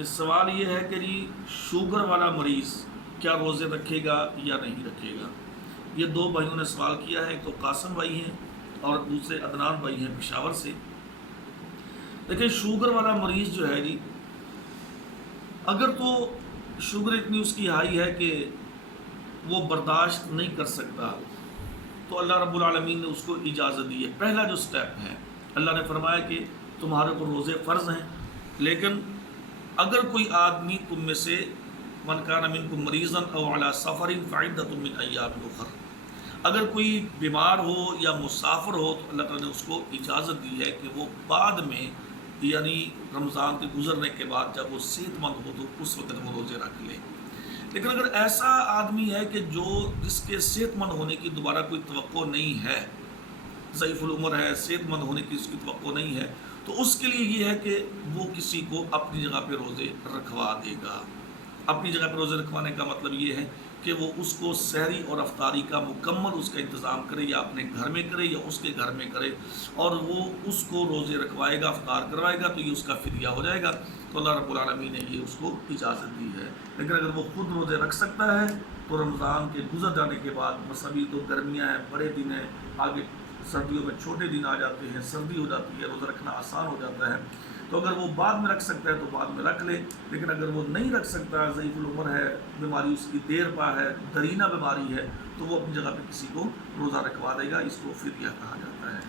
اس سوال یہ ہے کہ جی شوگر والا مریض کیا روزے رکھے گا یا نہیں رکھے گا؟ یہ دو بھائیوں نے سوال کیا ہے، ایک تو قاسم بھائی ہیں اور دوسرے عدنان بھائی ہیں پشاور سے۔ دیکھیں شوگر والا مریض جو ہے جی، اگر تو شوگر اتنی اس کی ہائی ہے کہ وہ برداشت نہیں کر سکتا تو اللہ رب العالمین نے اس کو اجازت دی ہے۔ پہلا جو سٹیپ ہے، اللہ نے فرمایا کہ تمہارے اوپر روزے فرض ہیں، لیکن اگر کوئی آدمی تم میں سے من کان منکم مریضا او علی سفر فعدۃ من ایام اخر، اگر کوئی بیمار ہو یا مسافر ہو تو اللہ تعالیٰ نے اس کو اجازت دی ہے کہ وہ بعد میں یعنی رمضان کے گزرنے کے بعد جب وہ صحت مند ہو تو اس وقت وہ روزے رکھ لے۔ لیکن اگر ایسا آدمی ہے کہ جس کے صحت مند ہونے کی دوبارہ کوئی توقع نہیں ہے، ضعیف العمر ہے، صحت مند ہونے کی اس کی توقع نہیں ہے، تو اس کے لیے یہ ہے کہ وہ کسی کو اپنی جگہ پہ روزے رکھوا دے گا۔ اپنی جگہ پہ روزے رکھوانے کا مطلب یہ ہے کہ وہ اس کو سحری اور افطاری کا مکمل اس کا انتظام کرے، یا اپنے گھر میں کرے یا اس کے گھر میں کرے، اور وہ اس کو روزے رکھوائے گا، افطار کروائے گا، تو یہ اس کا فدیہ ہو جائے گا۔ تو اللہ رب العالمین نے یہ اس کو اجازت دی ہے۔ لیکن اگر وہ خود روزے رکھ سکتا ہے تو رمضان کے گزر جانے کے بعد، بس ابھی تو گرمیاں ہیں، بڑے دن ہیں، آگے سردیوں میں چھوٹے دن آ جاتے ہیں، سردی ہو جاتی ہے، روزہ رکھنا آسان ہو جاتا ہے، تو اگر وہ بعد میں رکھ سکتا ہے تو بعد میں رکھ لے۔ لیکن اگر وہ نہیں رکھ سکتا، ضعیف العمر ہے، بیماری اس کی دیر پا ہے، درینہ بیماری ہے، تو وہ اپنی جگہ پہ کسی کو روزہ رکھوا دے گا۔ اس کو فدیہ کہا جاتا ہے۔